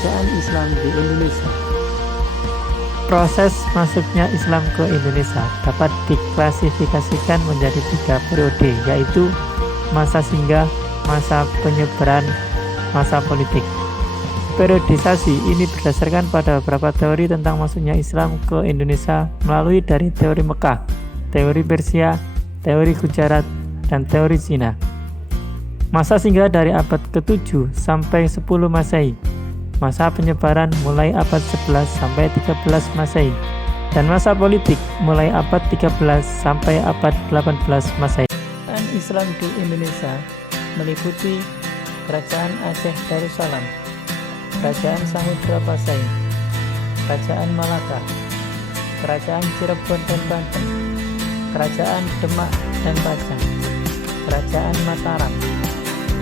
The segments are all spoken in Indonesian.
Kerajaan Islam di Indonesia. Proses masuknya Islam ke Indonesia dapat diklasifikasikan menjadi 3 periode, yaitu masa singgah, masa penyebaran, masa politik. Periodisasi ini berdasarkan pada beberapa teori tentang masuknya Islam ke Indonesia melalui dari teori Mekah, teori Persia, teori Gujarat, dan teori Cina. Masa singgah dari abad ke-7 sampai 10 Masehi. Masa penyebaran mulai abad 11 sampai 13 Masehi. Dan masa politik mulai abad 13 sampai abad 18 Masehi. Kerajaan Islam di Indonesia meliputi Kerajaan Aceh Darussalam, Kerajaan Samudra Pasai, Kerajaan Malaka, Kerajaan Cirebon dan Banten, Kerajaan Demak dan Pajang, Kerajaan Mataram,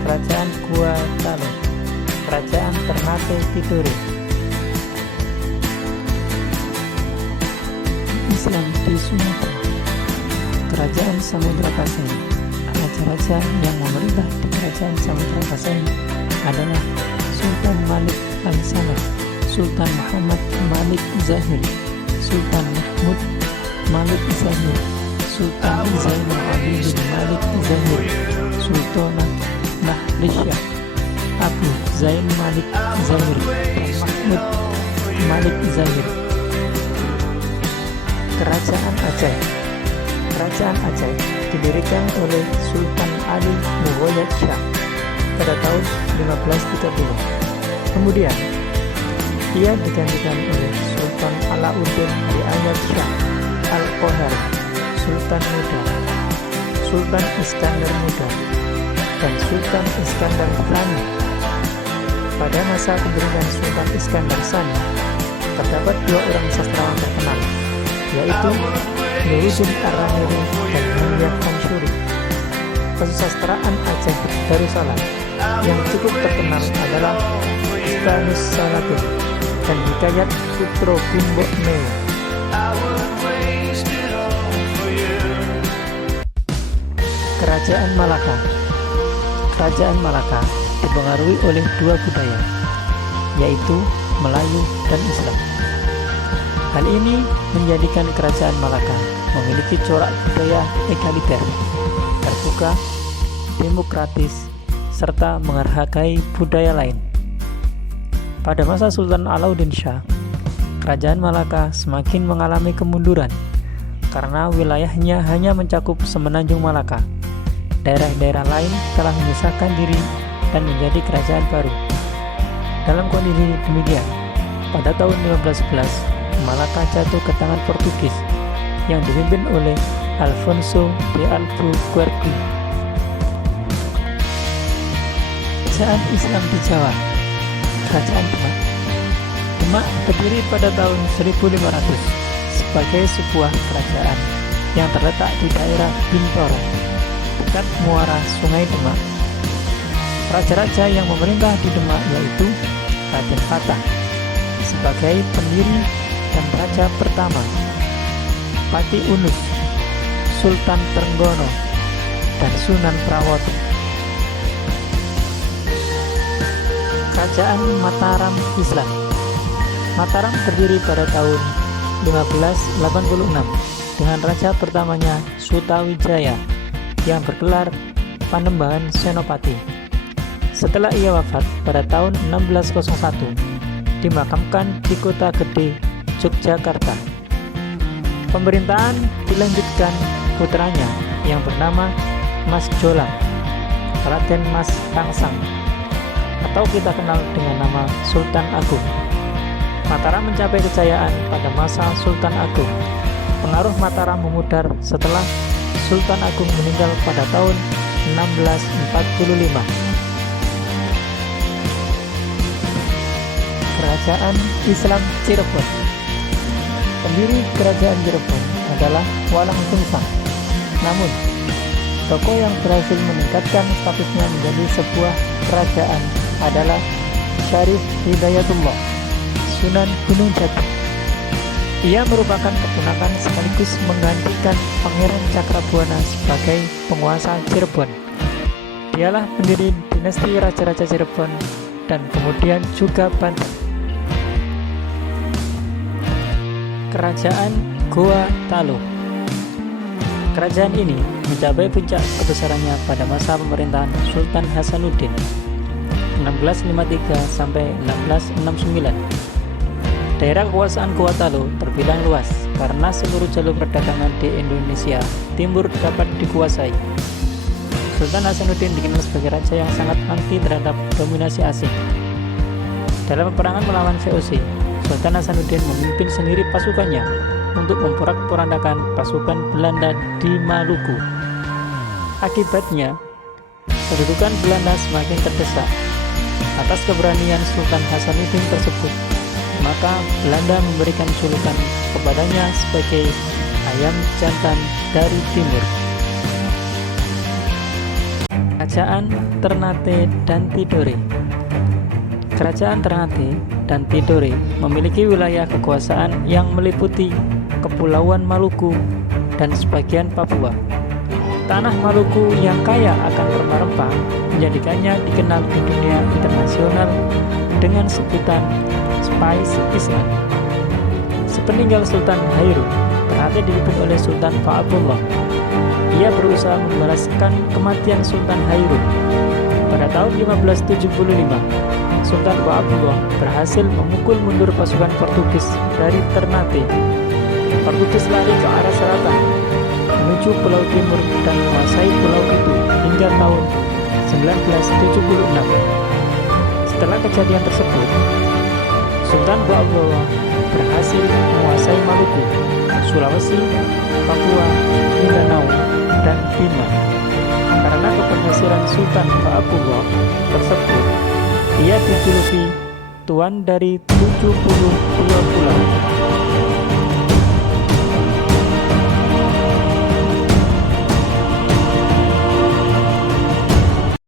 Kerajaan Gua Talo, Kerajaan Ternate Tidore. Islam di Sumatera. Kerajaan Samudra Pasai. Raja-raja yang memerintah di Kerajaan Samudra Pasai adalah Sultan Malik Al-Salah, Sultan Muhammad Malik Zahir, Sultan Mahmud Malik Zahir, Sultan Zainal Abidin Malik Zahir, Sultanah Nahrisyah, Abu Zain Malik Zahir, dan Mahmud Malik Zahir. Kerajaan Aceh. Kerajaan Aceh didirikan oleh Sultan Ali Mughayat Shah pada tahun 1530. Kemudian ia digantikan oleh Sultan Alauddin Riayat Shah Al-Qahar, Sultan Muda, Sultan Iskandar Muda, dan Sultan Iskandar Thani. Pada masa pemerintahan Sultan Iskandar Tsani, terdapat 2 orang sastrawan terkenal, yaitu Nuruddin Ar-Rahili dan Muhammad Mansuri. Kesusastraan Aceh Darussalam yang cukup terkenal adalah Istanus Salatin dan Hikayat Putro Bimbok Meo. Kerajaan Malaka. Kerajaan Malaka dipengaruhi oleh 2 budaya, yaitu Melayu dan Islam. Hal ini menjadikan Kerajaan Malaka memiliki corak budaya egaliter, terbuka, demokratis, serta menghargai budaya lain. Pada masa Sultan Alauddin Shah, Kerajaan Malaka semakin mengalami kemunduran karena wilayahnya hanya mencakup semenanjung Malaka. Daerah-daerah lain telah memisahkan diri dan menjadi kerajaan baru. Dalam kondisi demikian, pada tahun 1511, Malaka jatuh ke tangan Portugis yang dipimpin oleh Alfonso de Albuquerque. Kerajaan Islam di Jawa. Kerajaan Demak. Demak berdiri pada tahun 1500 sebagai sebuah kerajaan yang terletak di daerah Bintoro, dekat muara Sungai Demak. Raja-raja yang memerintah di Demak yaitu Raden Fatah sebagai pendiri dan raja pertama, Pati Unus, Sultan Trenggono, dan Sunan Prawoto. Kerajaan Mataram Islam. Mataram berdiri pada tahun 1586 dengan raja pertamanya Sutawijaya yang bergelar Panembahan Senopati. Setelah ia wafat pada tahun 1601, dimakamkan di Kota Gede, Yogyakarta. Pemerintahan dilanjutkan putranya yang bernama Mas Jolang, Raden Mas Tangsang, atau kita kenal dengan nama Sultan Agung. Mataram mencapai kejayaan pada masa Sultan Agung. Pengaruh Mataram memudar setelah Sultan Agung meninggal pada tahun 1645. Kerajaan Islam Cirebon. Pendiri Kerajaan Cirebon adalah Walang Sungsang. Namun, tokoh yang berhasil meningkatkan statusnya menjadi sebuah kerajaan adalah Syarif Hidayatullah, Sunan Gunung Jati. Ia merupakan keponakan sekaligus menggantikan Pangeran Cakrabuana sebagai penguasa Cirebon. Dialah pendiri dinasti Raja-Raja Cirebon dan kemudian juga Banten. Kerajaan Goa Talo. Kerajaan ini mencapai puncak kebesarannya pada masa pemerintahan Sultan Hasanuddin 1653 sampai 1669. Daerah kekuasaan Goa Talo terbilang luas karena seluruh jalur perdagangan di Indonesia Timur dapat dikuasai. Sultan Hasanuddin dikenal sebagai raja yang sangat anti terhadap dominasi asing. Dalam peperangan melawan VOC, Sultan Hasanuddin memimpin sendiri pasukannya untuk memporak-porandakan pasukan Belanda di Maluku. Akibatnya, kedudukan Belanda semakin terdesak. Atas keberanian Sultan Hasanuddin tersebut, maka Belanda memberikan julukan kepadanya sebagai ayam jantan dari timur. Kerajaan Ternate dan Tidore. Kerajaan Ternate dan Tidore memiliki wilayah kekuasaan yang meliputi Kepulauan Maluku dan sebagian Papua. Tanah Maluku yang kaya akan rempah-rempah menjadikannya dikenal di dunia internasional dengan sebutan Spice Island. Sepeninggal Sultan Hairun, Ternate dipimpin oleh Sultan Ba'abullah. Ia berusaha membalaskan kematian Sultan Hairun. Pada tahun 1575, Sultan Ba'abullah berhasil memukul mundur pasukan Portugis dari Ternate. Portugis lari ke arah selatan menuju Pulau Timur dan menguasai pulau itu hingga tahun 1976. Setelah kejadian tersebut, Sultan Ba'abullah berhasil menguasai Maluku, Sulawesi, Papua, Mindanao, dan Bima. Karena keberhasilan Sultan Ba'abullah tersebut, ia dijuluki Tuan dari 70 pulau-pulau.